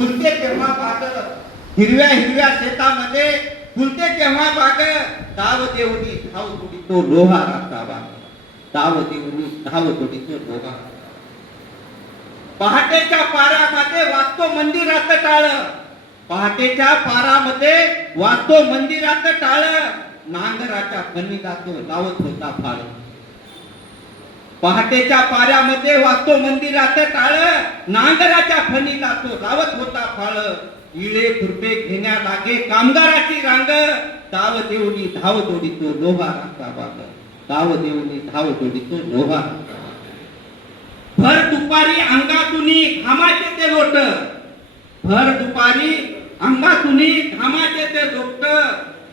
फुलते तेव्हा बाग, हिरव्या हिरव्या शेतामध्ये फुलते तेव्हा बाग, ताव देऊनी धाव तोडी तो लोहाराचा बाग, ताव देऊनी धाव तोडी तो लोहार. पहाटेच्या पारामध्ये वाचतो मंदिरात टाळ, पहाटेच्या पारामध्ये वाचतो मंदिरात टाळ, नांगराच्या फणीला तो लावत होता फाळ. पहाटेच्या पाऱ्यामध्ये वाचतो मंदिरात टाळ, नांगराच्या फणीला तो लावत होता फाळ. इळे खुरपे घेण्या लागे कामगाराची रांग, ताव देऊनी धाव तोडी तो लोहाराचा बाग, ताव देऊनी धाव तोडी तो लोहाराचा बाग. भर दुपारी अंगातुनी घामाचे ते लोट, भर दुपारी अंगातुनी घामाचे ते लोट,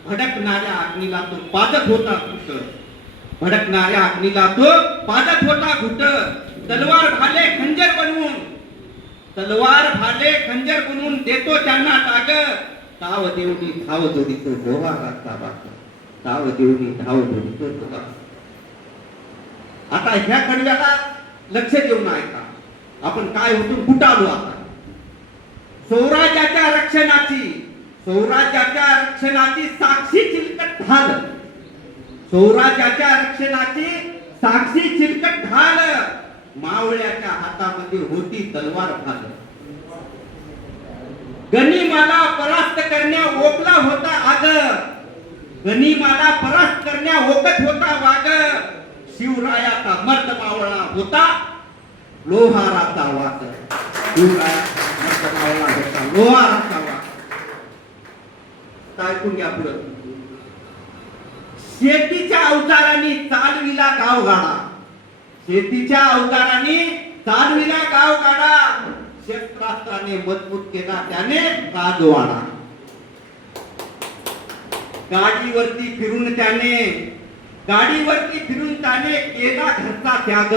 भडकणाऱ्या अग्नीला तो पाजत होता घुट, भडकणाऱ्या अग्नीला तो पाजत होता घुट. तलवार भाले खंजर बनवून, तलवार भाले खंजर बनवून देतो त्यांना टाग, ताव देऊनी धाव तोडी तो लोहाराचा बाग, ताव देऊनी धाव तोडी तो लोहार. आता ह्या कडव्याला लक्ष देऊन ऐका, आपण काय होतो कुठं आलो आता. स्वराज्याच्या रक्षणाची, स्वराज्याच्या रक्षणाची साक्षी चिलकट ढाल, स्वराज्याच्या रक्षणाची साक्षी चिलकट ढाल, मावळ्याच्या हातामध्ये होती तलवार भाल. गनिमाला परास्त करण्या ओकला होता आग, गनिमाला परास्त करण्या ओकत होता वाग, शिवरायाचा मर्द मावळा होता लोहाराचा वाग, शिवरायाचा मर्द मावळा होता लोहाराचा वाग. ऐकून घ्या पुढे. शेतीच्या अवजारांनी चालविला गावगाडा, शेतीच्या अवजारांनी चालविला गावगाडा, शस्त्रास्त्राने मजबूत केला त्याने राजवाडा. गाडीवरती फिरून त्याने, गाडीवरती फिरून त्याने केला घरचा त्याग,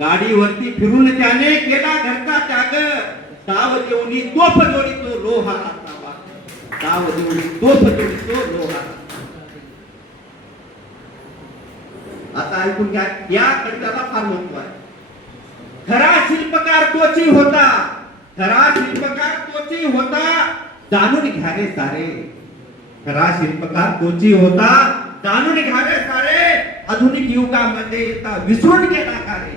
गाडीवरती फिरून त्याने केला घरचा त्याग, ताव देऊनी तोफ जोडी तो लोहाराचा बाग, ताव देऊनी तोफ जोडी तो लोहाराचा. आता ऐकून घ्या, या कडव्याला फार महत्व आहे. खरा शिल्पकार तोची होता, खरा शिल्पकार तोची होता, जाणून घ्या रे सारे, खरा शिल्पकार तोची होता, जाणून घ्या रे सारे, आधुनिक युगामध्ये येता विसरून गेला का रे.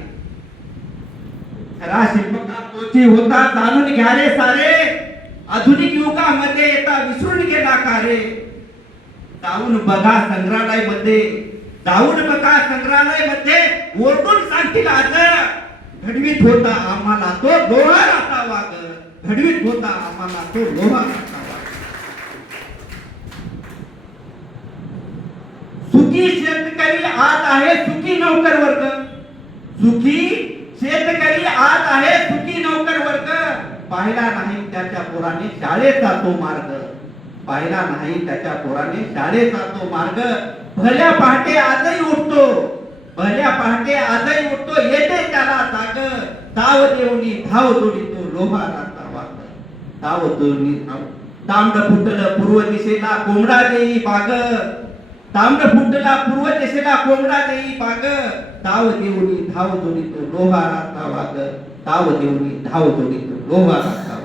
खरा शिल्पकार तोची होता, जाणून घ्या रे सारे, आधुनिक युगामध्ये येता विसरून गेला का रे. जाऊन बघा संग्रहालयामध्ये, जाऊन बघा संग्रहालयामध्ये, ओरडून सांगतील आज, घडवीत होता आम्हाला तो लोहाराचा वाग, घडवीत होता आम्हाला तो लोहाराचा वाग. सुखी शेतकरी आज आहे सुखी नौकर वर्ग, सुखी शेतकरी आज आहे सुखी नौकर वर्ग, पाहिला नाही त्याच्या पोराने शाळेचा तो मार्ग, पाहिला नाही त्याच्या पोराने शाळेचा तो मार्ग. भल्या पहाटे आजही उठतो, भल्या पहाटे आजही उठतो, येते त्याला जाग, ताव देऊनी धाव तोडी तो लोहाराचा वाग, ताव देऊनी धाव. तांबड फुटलं पूर्व दिशेला कोंबडा देई बाग, तांबड फुटला पूर्व दिशेला कोंबडा देई बाग, ताव देऊनी धाव तोडी तो लोहाराचा वाग, ताव देऊनी धाव तोडी तो लोहाराचा.